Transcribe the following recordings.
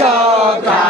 chocolate.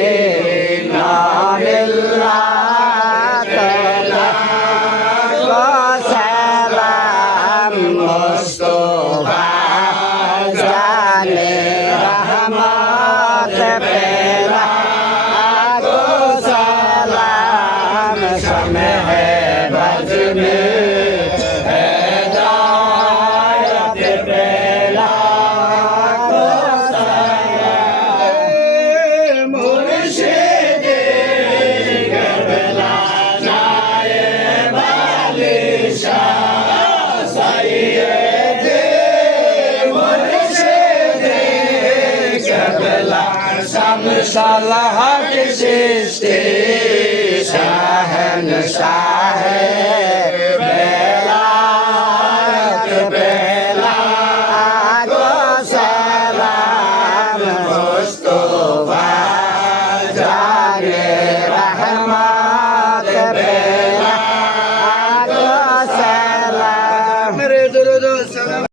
you. Sham Salah Kishishti Sahan Sahan